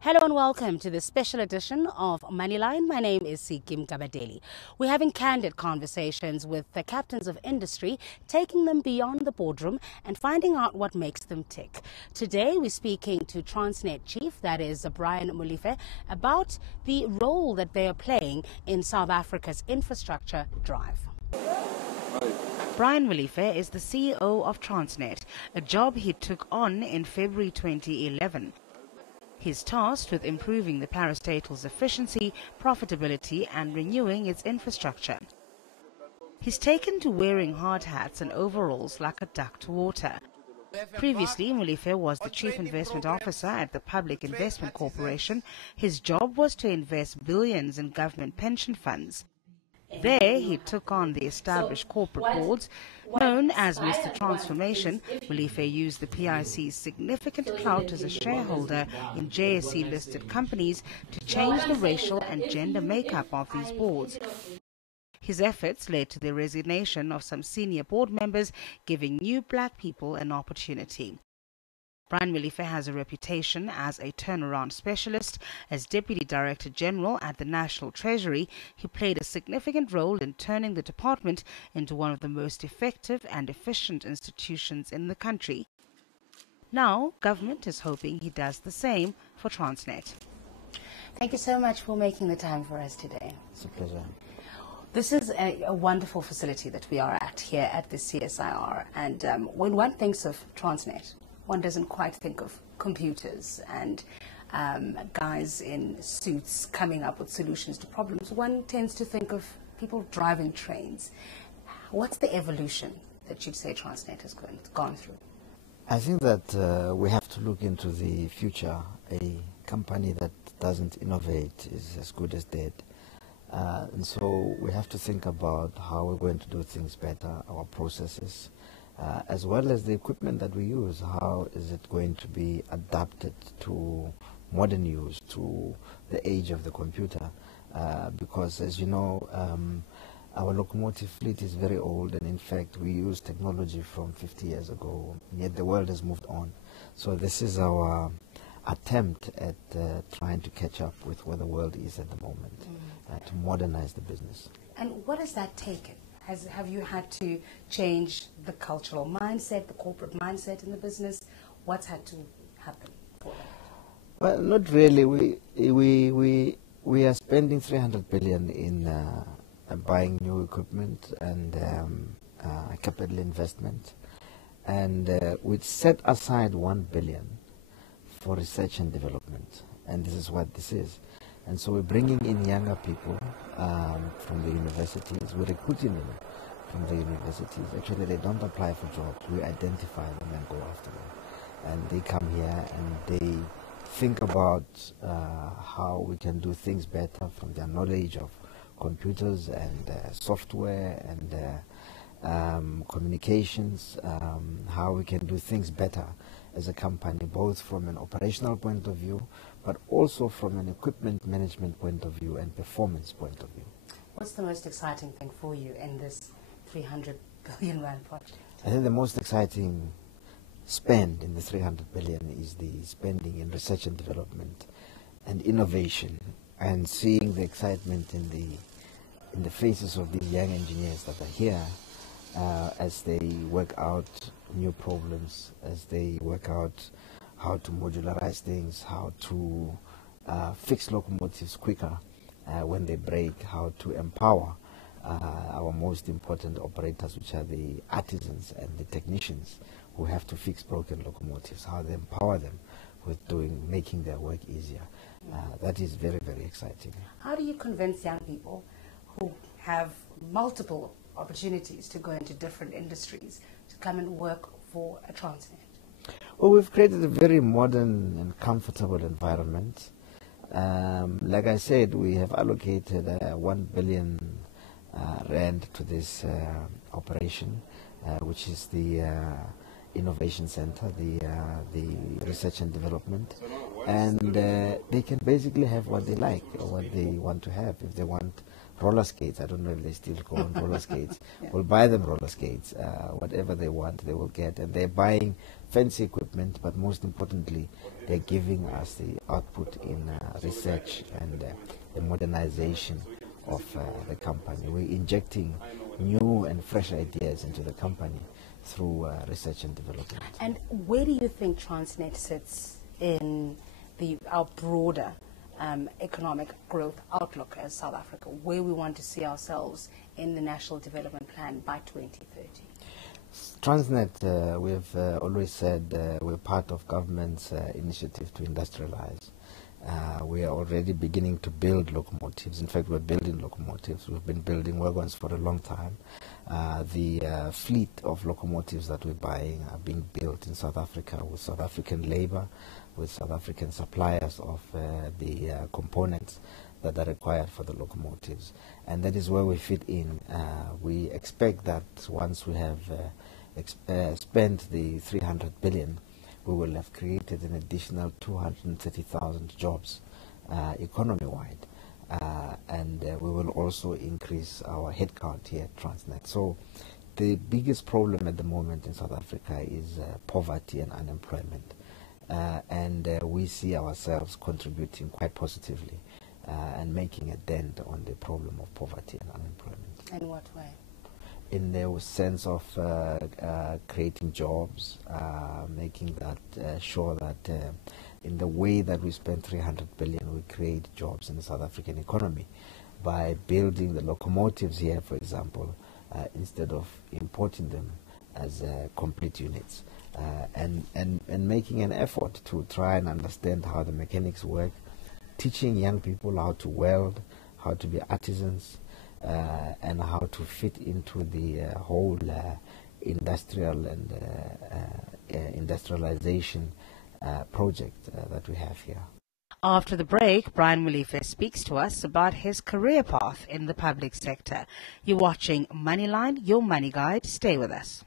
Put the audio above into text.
Hello and welcome to this special edition of Moneyline. My name is Sikim Kabadeli. We're having candid conversations with the captains of industry, taking them beyond the boardroom and finding out what makes them tick. Today we're speaking to Transnet Chief, that is Brian Molefe, about the role that they are playing in South Africa's infrastructure drive. Brian Molefe is the CEO of Transnet, a job he took on in February 2011. He's tasked with improving the parastatal's efficiency, profitability and renewing its infrastructure. He's taken to wearing hard hats and overalls like a duck to water. Previously, Molefe was the Chief Investment Officer at the Public Investment Corporation. His job was to invest billions in government pension funds. There, he took on the established corporate boards. Known as Mr. Transformation, Molefe used the PIC's significant clout as a shareholder in JSE-listed companies to change the racial and gender makeup of these boards. His efforts led to the resignation of some senior board members, giving new black people an opportunity. Brian Molefe has a reputation as a turnaround specialist. As Deputy Director General at the National Treasury, he played a significant role in turning the department into one of the most effective and efficient institutions in the country. Now, government is hoping he does the same for Transnet. Thank you so much for making the time for us today. It's a pleasure. This is a wonderful facility that we are at here at the CSIR. And when one thinks of Transnet, one doesn't quite think of computers and guys in suits coming up with solutions to problems. One tends to think of people driving trains. What's the evolution that you'd say Transnet has gone through? I think that we have to look into the future. A company that doesn't innovate is as good as dead. And so we have to think about how we're going to do things better, our processes, as well as the equipment that we use. How is it going to be adapted to modern use, to the age of the computer? Because, as you know, our locomotive fleet is very old, and in fact we use technology from 50 years ago, yet the world has moved on. So this is our attempt at trying to catch up with where the world is at the moment, to modernize the business. And what has that taken? Have you had to change the cultural mindset, the corporate mindset in the business? What's had to happen for that? Well, not really. We are spending 300 billion in buying new equipment and capital investment, and we set aside 1 billion for research and development, and this is what this is. And so we're bringing in younger people from the universities. We're recruiting them from the universities. Actually, they don't apply for jobs. We identify them and go after them. And they come here and they think about how we can do things better from their knowledge of computers and software and communications, how we can do things better as a company, both from an operational point of view, but also from an equipment management point of view and performance point of view. What's the most exciting thing for you in this 300 billion rand project? I think the most exciting spend in the 300 billion is the spending in research and development and innovation, and seeing the excitement in the faces of these young engineers that are here as they work out new problems, as they work out how to modularize things, how to fix locomotives quicker when they break, how to empower our most important operators, which are the artisans and the technicians who have to fix broken locomotives, how they empower them with making their work easier. That is very, very exciting. How do you convince young people who have multiple opportunities to go into different industries to come and work for a Transnet? Well, we've created a very modern and comfortable environment. Like I said, we have allocated 1 billion rand to this operation, which is the innovation center, the research and development, and they can basically have what they like or what they want to have. If they want roller skates. I don't know if they still go on roller skates. We'll buy them roller skates. Whatever they want, they will get. And they're buying fancy equipment, but most importantly, they're giving us the output in research and the modernization of the company. We're injecting new and fresh ideas into the company through research and development. And where do you think Transnet sits in our broader economic growth outlook as South Africa, where we want to see ourselves in the National Development Plan by 2030? Transnet, we've always said we're part of government's initiative to industrialize. We are already beginning to build locomotives. In fact, we're building locomotives. We've been building wagons for a long time. The fleet of locomotives that we're buying are being built in South Africa with South African labor, with South African suppliers of the components that are required for the locomotives. And that is where we fit in. We expect that once we have spent the 300 billion, we will have created an additional 230,000 jobs economy-wide. And we will also increase our headcount here at Transnet. So the biggest problem at the moment in South Africa is poverty and unemployment. And we see ourselves contributing quite positively and making a dent on the problem of poverty and unemployment. In what way? In the sense of creating jobs, making that sure that in the way that we spend 300 billion, we create jobs in the South African economy by building the locomotives here, for example, instead of importing them as complete units, and making an effort to try and understand how the mechanics work, teaching young people how to weld, how to be artisans, and how to fit into the whole industrial and industrialization project that we have here. After the break, Brian Molefe speaks to us about his career path in the public sector. You're watching Moneyline, your money guide. Stay with us.